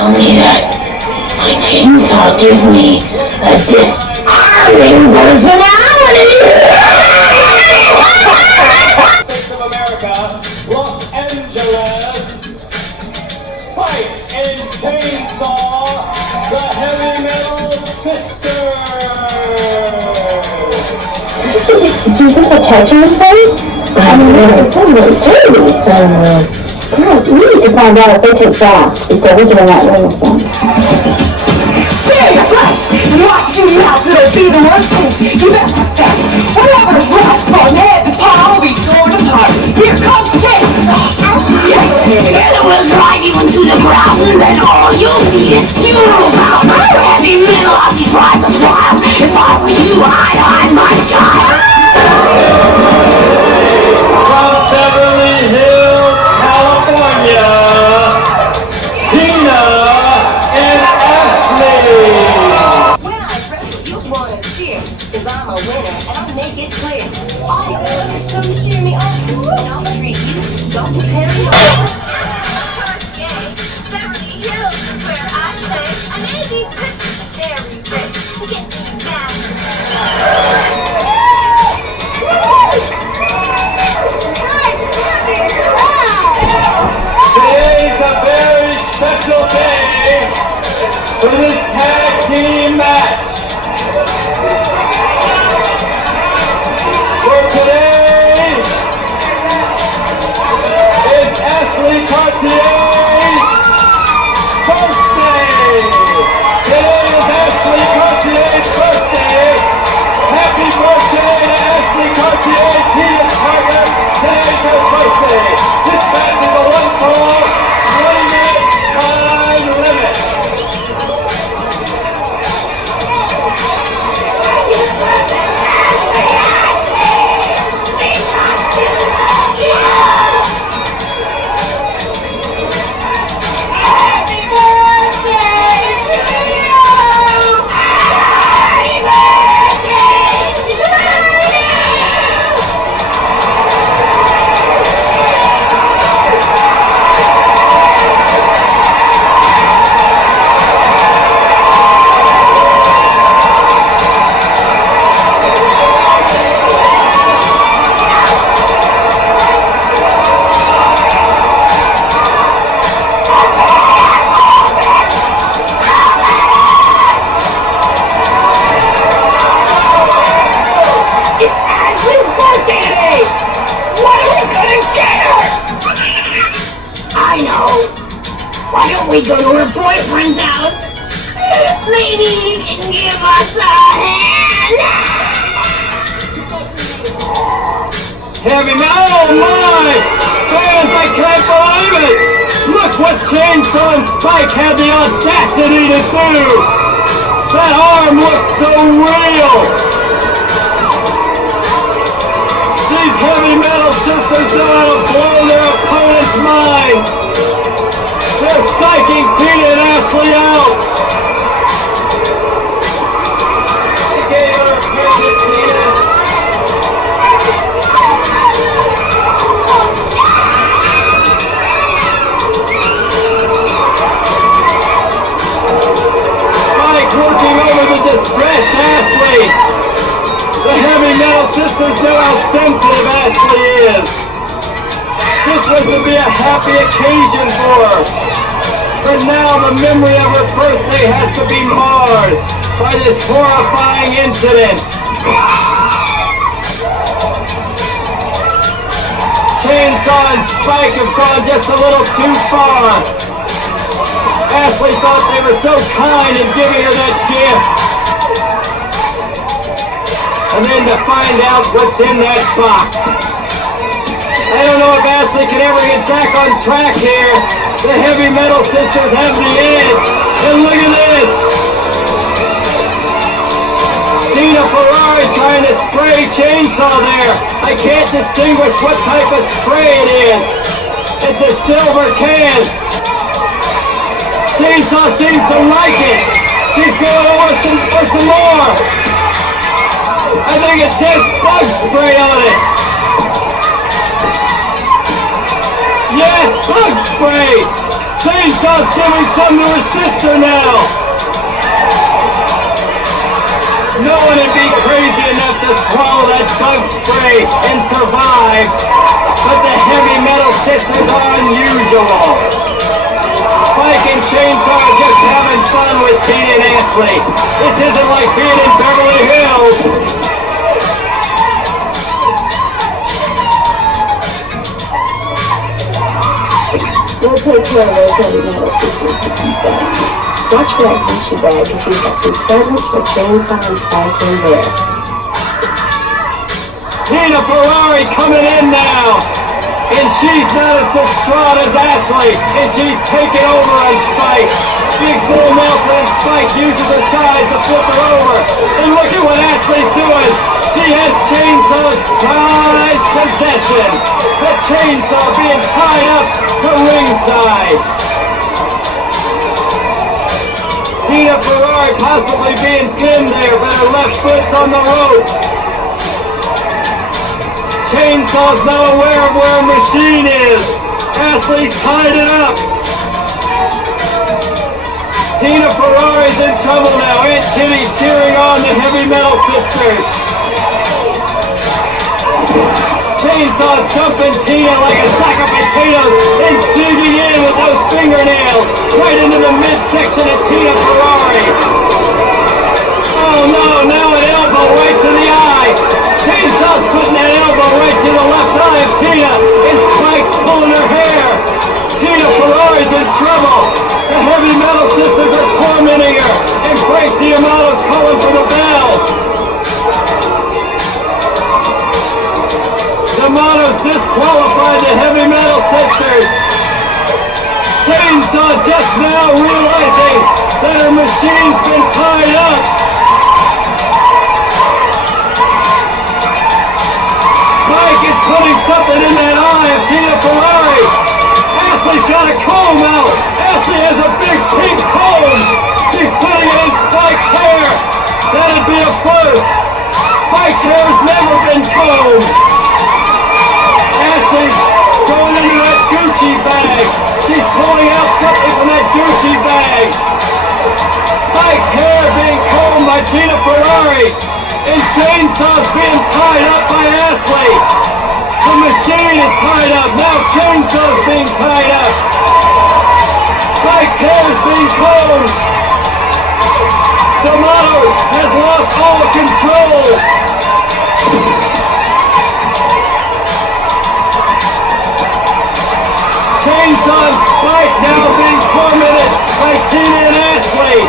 tell me that my chainsaw gives me a disarming personality. States of America, Los Angeles, fight in chainsaw, the Heavy Metal Sisters. Do you think the catching is right? I mean, it's really dirty. God, we need to find out if they take baths before we get in that room with them. Serious life! What do you have to be the worst thing? You better have that. Whatever's right for Ned and Paul will be torn apart. Here comes Chainsaw! It will drive you into the ground, and then all you'll need is fuel power. Heavy metal drive us wild. If I were you, I'd hide my child. From Beverly Hills, California, Tina and Ashley. When I wrestle, you wanna cheer, cause I'm a winner, and I'll make it clear. All you gotta do is come cheer me on, and I'll treat you, don't carry on. Beverly Hills is where I live. I may be rich, very rich. Get me back. Today's a very special day for this tag team match. For today is Ashley Cartier's birthday. Today is Ashley Cartier's birthday. Happy birthday to Ashley Cartier, Tina's partner. Today's her birthday. This match is a one-fall, 20-minute time limit. I know. Why don't we go to her boyfriend's house? Maybe he can give us a hand. Heavy metal, oh my! Fans, I can't believe it! Look what Chainsaw and Spike had the audacity to do! That arm looks so real! These heavy metal sisters know how to blow their opponent's minds! They're psyching Tina and Ashley out! They gave her a pin to Tina. Spike working over the distressed Ashley! The heavy metal sisters know how sensitive Ashley is! This was to be a happy occasion for her! But now the memory of her birthday has to be marred by this horrifying incident! Chainsaw and Spike have gone just a little too far! Ashley thought they were so kind in giving her that gift! And then to find out what's in that box. I don't know if Ashley can ever get back on track here. The heavy metal sisters have the edge. And look at this. Tina Ferrari trying to spray Chainsaw there. I can't distinguish what type of spray it is. It's a silver can. Chainsaw seems to like it. She's going for some more. I think it says bug spray on it. Yes, bug spray. Chainsaw's giving some to her sister now. No one would be crazy enough to swallow that bug spray and survive, but the heavy metal sisters are unusual. Spike and Chainsaw are just having fun with Tina and Ashley. This isn't like being in Beverly Hills. We'll take care of those heavy metal sisters to keep that. Watch for that Gucci bag because we've got some presents for Chainsaw and Spike in there. Tina Ferrari coming in now. And she's not as distraught as Ashley. And she's taking over on Spike. Big Bull Nelson and Spike uses her size to flip her over. And look at what Ashley's doing. She has Chainsaw's prized possession. The chainsaw being tied up to ringside. Tina Ferrari possibly being pinned there, but her left foot's on the rope. Chainsaw's not aware of where her machine is. Ashley's tied it up. Tina Ferrari's in trouble now. Aunt Kitty cheering on the heavy metal sisters. Chainsaw dumping Tina like a sack of potatoes and digging in with those fingernails right into the midsection of Tina Ferrari. Oh no, now an elbow right to the eye. Chainsaw's putting that elbow right to the left eye of Tina, and Spike's pulling her hair. Tina Ferrari's in trouble. The heavy metal sisters are tormenting her, and Frank D'Amato's calling for the bell. D'Amato's disqualified the heavy metal sisters. Chainsaw just now realizing that her machine's been tied up. Spike is putting something in that eye of Tina Ferrari. Ashley's got a comb out. Ashley has a big pink comb. She's putting it in Spike's hair. That'd be a first. Spike's hair's never been combed. Ashley's going into that Gucci bag. She's pulling out something from that Gucci bag. Spike's hair being combed by Tina Ferrari. And Chainsaw's being tied up by Ashley. The machine is tied up. Now Chainsaw's being tied up. Spike's hair is being combed. D'Amato has lost all control. Chainsaw and Spike now being tormented by Tina and Ashley.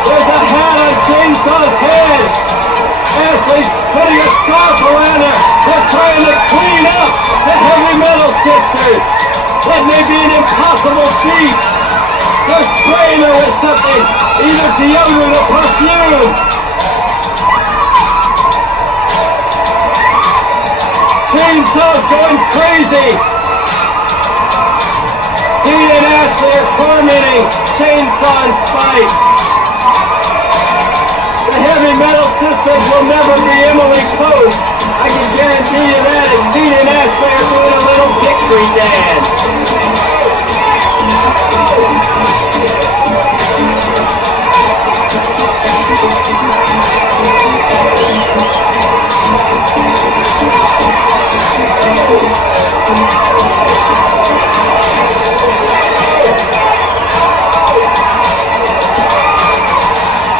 There's a hat on Chainsaw's head. Ashley's putting a scarf around her. They're trying to clean up the heavy metal sisters. That may be an impossible feat. They're spraying her with something, either deodorant or perfume. Chainsaw's going crazy. Tina and Ashley are tormenting Chainsaw and Spike. The heavy metal sisters will never be Emily Post. I can guarantee you that, as Tina and Ashley are doing a little victory dance.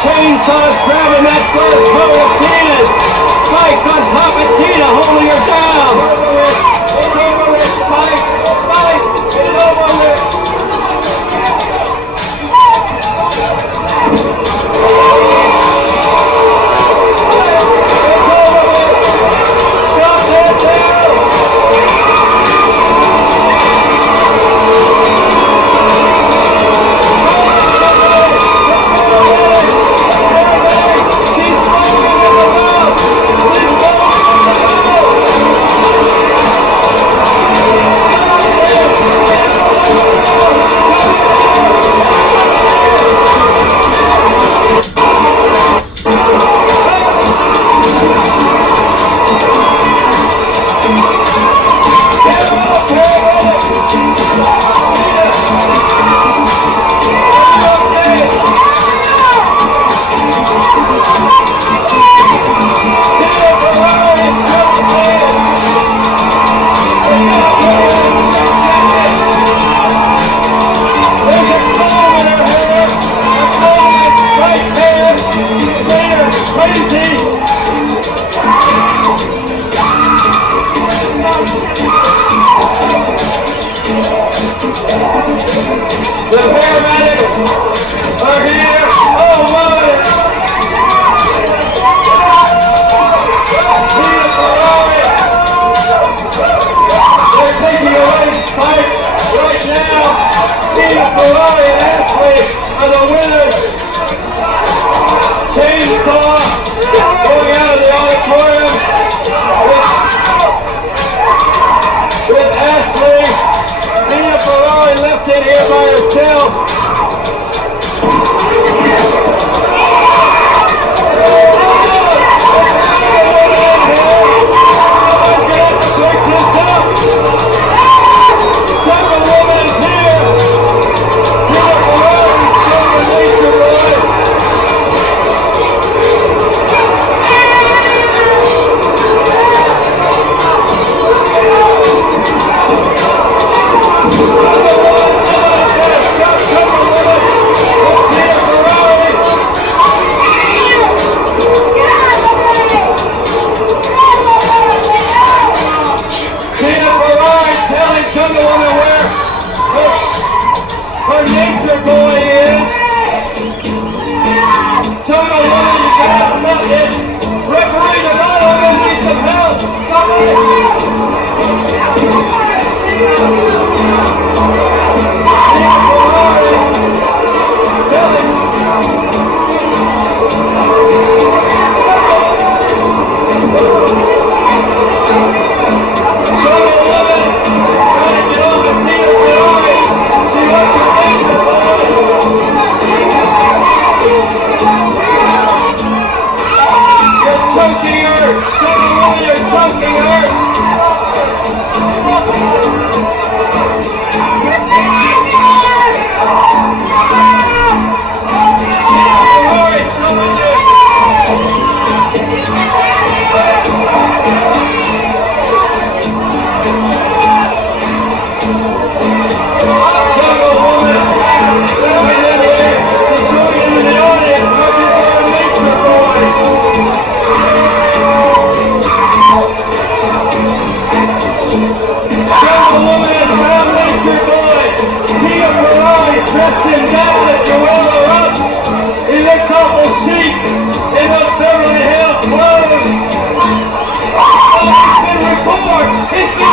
Chainsaw's grabbing that third toe of Tina's. Spike's on top of Tina, holding her down. It's over with, Spike. Spike, it's over with. Stop that down. Keep moving in the Tina Ferrari and Ashley are the winners. Chainsaw going out of the auditorium with Ashley. Tina Ferrari left in here by herself. Junglewoman is here. Tina Ferrari is still the nature boy. Tina Ferrari telling Junglewoman where her nature boy is. Junglewoman, you gotta stop this. Referee, the bottom needs some help. Somebody. Tina Ferrari telling Junglewoman trying to get on to Tina Ferrari. She wants her nature boy. You're choking her. Junglewoman, you're choking her. Ferrari showing you. Junglewoman going in here. She's going into the audience looking for a nature boy. Junglewoman has found nature boy. Tina Ferrari dressed him down if you will or up. He looks awful chic in those Beverly Hills clothes. Oh, he's been reformed. He's been